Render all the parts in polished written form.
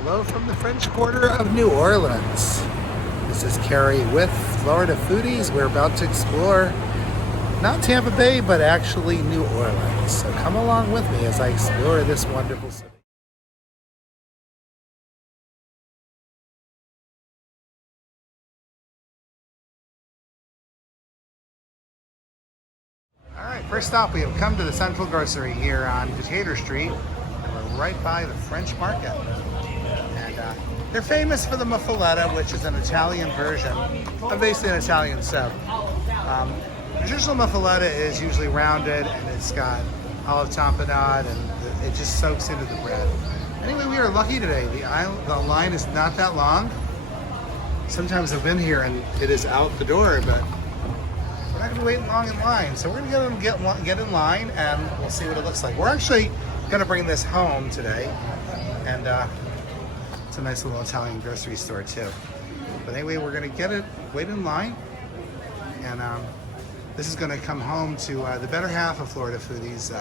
Hello from the French Quarter of New Orleans. This is Carrie with Florida Foodies. We're about to explore not Tampa Bay, but actually New Orleans. So come along with me as I explore this wonderful city. All right, first stop, we have come to the Central Grocery here on Decatur Street, and we're right by the French Market. And they're famous for the muffaletta, which is an Italian version of basically an Italian sub. Traditional muffaletta is usually rounded, and it's got olive tapenade, and it just soaks into the bread. Anyway, we are lucky today. The line is not that long. Sometimes I've been here and it is out the door, but we're not going to be waiting long in line, so we're going to get in line, and we'll see what it looks like. We're actually going to bring this home today, and it's a nice little Italian grocery store too. But anyway, we're going to wait in line, and this is going to come home to the better half of Florida Foodies,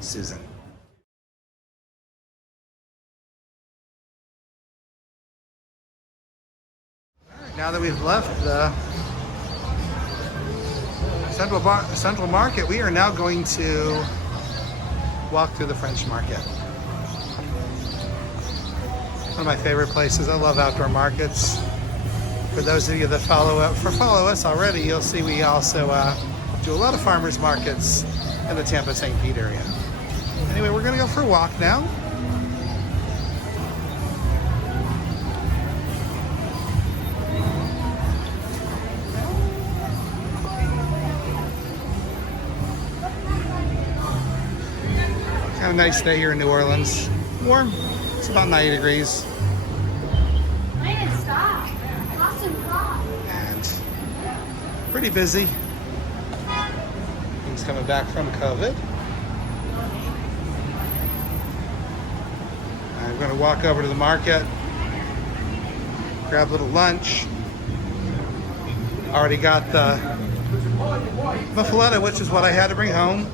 Susan. All right, now that we've left the Central Market, we are now going to walk through the French Market. One of my favorite places. I love outdoor markets. For those of you that follow us already, you'll see we also do a lot of farmers markets in the Tampa St. Pete area. Anyway, we're going to go for a walk now. Kind of nice day here in New Orleans. Warm. It's about 90 degrees. And pretty busy. Things coming back from COVID. I'm going to walk over to the market, grab a little lunch. Already got the muffaletta, which is what I had to bring home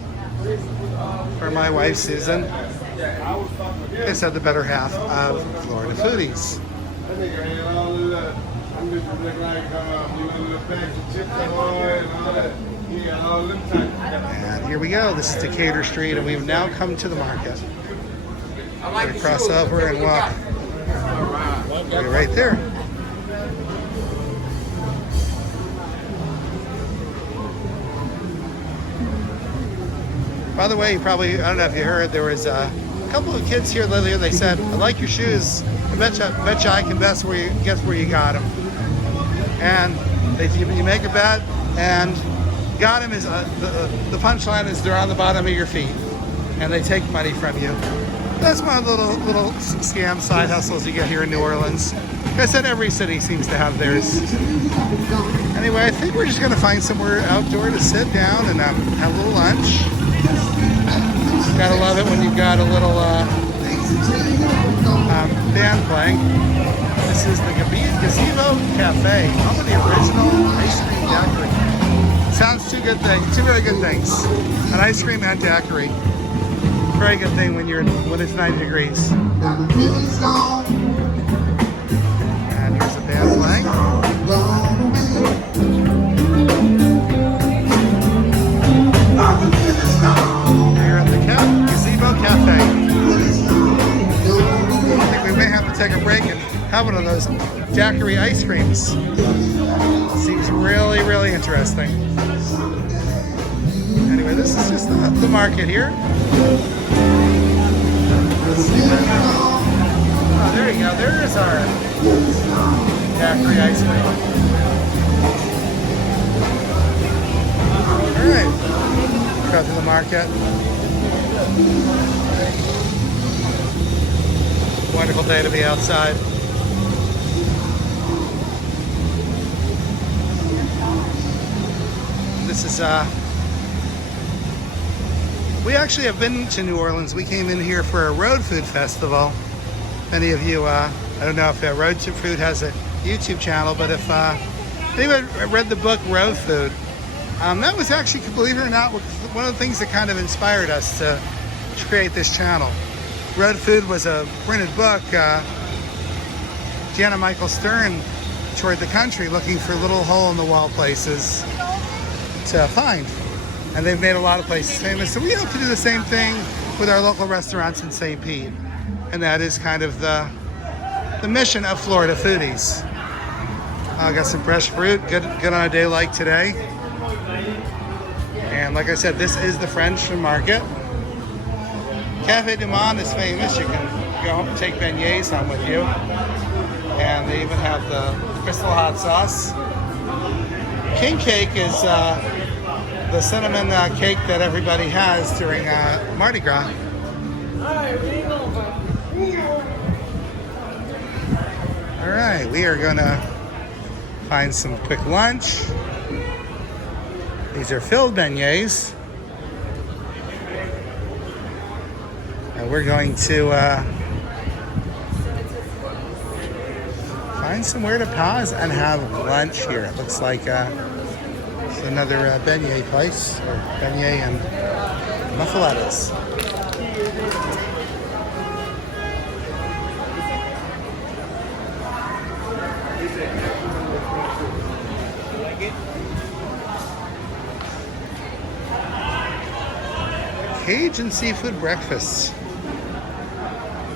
for my wife, Susan. Like I said, the better half of Florida Foodies. And here we go. This is Decatur Street, and we've now come to the market. We're going to cross over and walk. We're right there. By the way, I don't know if you heard, there was a couple of kids here lately. They said, "I like your shoes. I bet you I can guess where you got them." And you make a bet, and got them is the punchline is they're on the bottom of your feet, and they take money from you. That's one of the little scam side hustles you get here in New Orleans. Like I said, every city seems to have theirs. Anyway, I think we're just going to find somewhere outdoor to sit down and have a little lunch. Gotta love it when you've got a little band playing. This is the Gazebo Cafe. Home of the original ice cream daiquiri. Sounds two really good things. An ice cream and daiquiri. Very good thing when it's 90 degrees. And here's the band playing. Here at the Gazebo Cafe. I think we may have to take a break and have one of those daiquiri ice creams. Seems really, really interesting. Anyway, this is just the market here. Oh, there you go. There is our daiquiri ice cream. All right. Go to the market. Wonderful day to be outside. This is we actually have been to New Orleans. We came in here for a road food festival. Many of you, I don't know if Road to Food has a YouTube channel, but if anyone read the book Road Food, that was actually, believe it or not, one of the things that kind of inspired us to create this channel. Road Food was a printed book. Jana Michael Stern toured the country looking for little hole-in-the-wall places to find. And they've made a lot of places famous. So we hope to do the same thing with our local restaurants in St. Pete. And that is kind of the mission of Florida Foodies. I got some fresh fruit, good on a day like today. And like I said, this is the French Market. Cafe du Monde is famous. You can go home and take beignets home with you. And they even have the crystal hot sauce. King cake is the cinnamon cake that everybody has during Mardi Gras. All right, we are gonna find some quick lunch. These are filled beignets. And we're going to find somewhere to pause and have lunch here. It looks like it's another beignet place, or beignet and muffulettas. Cajun seafood breakfast.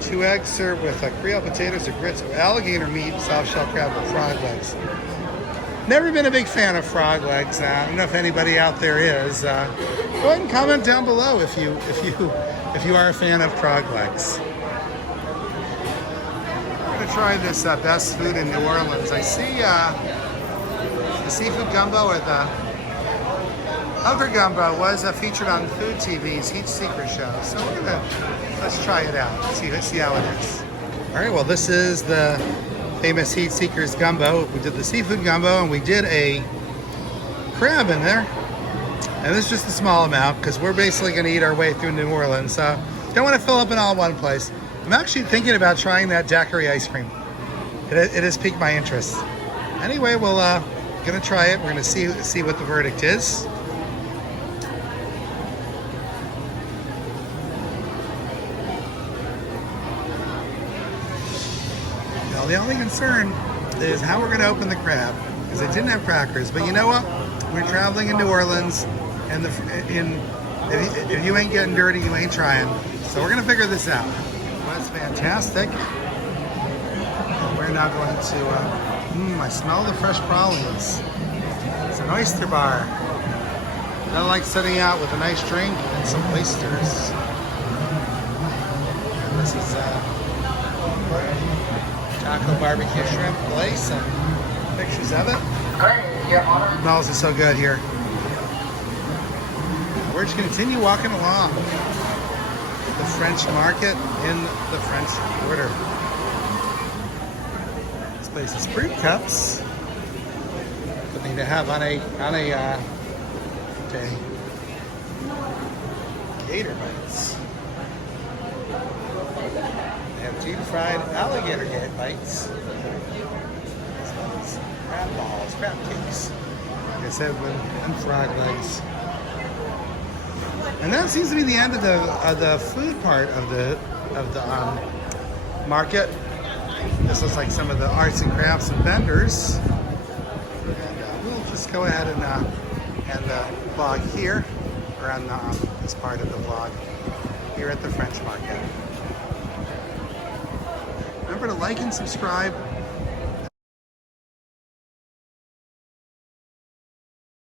2 eggs served with Creole potatoes or grits of alligator meat, soft shell crab, or frog legs. Never been a big fan of frog legs. I don't know if anybody out there is. Go ahead and comment down below if you are a fan of frog legs. I'm gonna try this best food in New Orleans. I see the seafood gumbo or the other gumbo was featured on Food TV's Heat Seeker show. So let's try it out. See how it is. All right, well, this is the famous Heat Seekers gumbo. We did the seafood gumbo and we did a crab in there. And this is just a small amount because we're basically gonna eat our way through New Orleans. So don't wanna fill up in all one place. I'm actually thinking about trying that daiquiri ice cream. It has piqued my interest. Anyway, we'll gonna try it. We're gonna see what the verdict is. The only concern is how we're going to open the crab, because it didn't have crackers. But you know what? We're traveling in New Orleans, and if you ain't getting dirty, you ain't trying. So we're going to figure this out. Well, that's fantastic. And we're now going to, I smell the fresh pralines. It's an oyster bar. I like sitting out with a nice drink and some oysters. And this is Taco barbecue shrimp place and pictures of it. It smells so good here. We're just going to continue walking along the French Market in the French Quarter. This place is fruit cups. Good thing to have on a day. Gator bites. They have deep-fried alligator bites. Crab balls, crab cakes. Like I said, and frog legs. And that seems to be the end of the food part of the market. This looks like some of the arts and crafts and vendors. And we'll just go ahead and vlog here, or on this part of the vlog here at the French Market. Remember to like and subscribe.